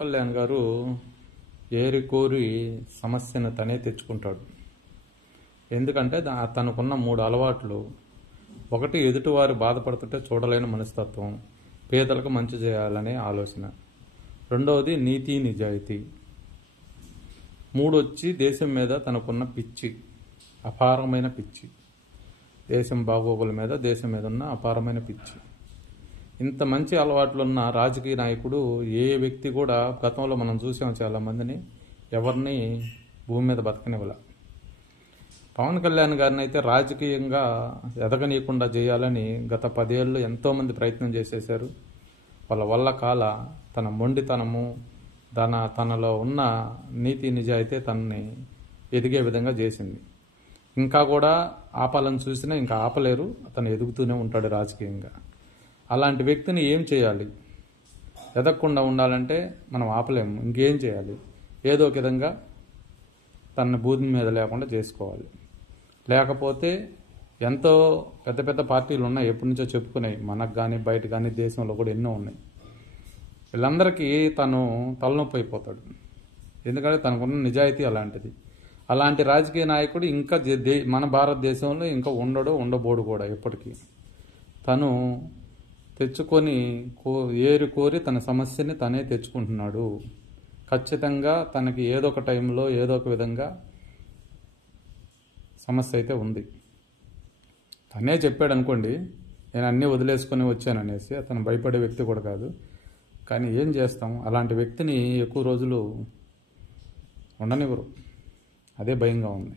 కళ్యాణ్ గారు ఏరి కోరి సమస్యను తనే తెచ్చుకుంటాడు. ఎందుకంటే తనకున్న 3 అలవాట్లు. ఒకటి, ఎదుటివారు బాధపడుతుంటే చూడలేని మనస్తత్వం, పేదలకు మంచి చేయాలనే ఆలోచన. రెండవది నీతి నిజాయితీ. 3 వచ్చి దేశం మీద తనకున్న పిచ్చి, అపారమైన పిచ్చి. దేశం బాగోగుల మీద, దేశం మీద ఉన్న అపారమైన పిచ్చి. ఇంత మంచి అలవాట్లున్న రాజకీయ నాయకుడు ఏ వ్యక్తి కూడా గతంలో మనం చూసాం చాలా మందిని, ఎవరిని భూమి మీద బతకనివ్వాల. పవన్ కళ్యాణ్ గారిని అయితే రాజకీయంగా ఎదగనీయకుండా చేయాలని గత 10 ఏళ్ళు ఎంతోమంది ప్రయత్నం చేసేశారు. వాళ్ళ వల్ల కాల తన మొండితనము, తనలో ఉన్న నీతి నిజాయితీ తనని ఎదిగే విధంగా చేసింది. ఇంకా కూడా ఆపాలని చూసినా ఇంకా ఆపలేరు, అతను ఎదుగుతూనే ఉంటాడు రాజకీయంగా. అలాంటి వ్యక్తిని ఏం చేయాలి? ఎదగకుండా ఉండాలంటే మనం ఆపలేము, ఇంకేం చేయాలి? ఏదో ఒక విధంగా తన భూమి మీద లేకుండా చేసుకోవాలి. లేకపోతే ఎంతో పెద్ద పెద్ద పార్టీలు ఉన్నాయి, ఎప్పటి నుంచో చెప్పుకున్నాయి, మనకు కానీ బయట కానీ దేశంలో కూడా ఎన్నో ఉన్నాయి. వీళ్ళందరికీ తను తలనొప్పి అయిపోతాడు. ఎందుకంటే తనకున్న నిజాయితీ అలాంటిది. అలాంటి రాజకీయ నాయకుడు ఇంకా మన భారతదేశంలో ఇంకా ఉండబోడు కూడా ఎప్పటికీ. తను తెచ్చుకొని ఏరి కోరి తన సమస్యని తనే తెచ్చుకుంటున్నాడు. ఖచ్చితంగా తనకి ఏదో ఒక టైంలో ఏదో ఒక విధంగా సమస్య అయితే ఉంది. తనే చెప్పాడు అనుకోండి, నేను అన్నీ వదిలేసుకొని వచ్చాననేసి. అతను భయపడే వ్యక్తి కూడా కాదు. కానీ ఏం చేస్తాం, అలాంటి వ్యక్తిని ఎక్కువ రోజులు ఉండనివ్వరు. అదే భయంగా ఉంది.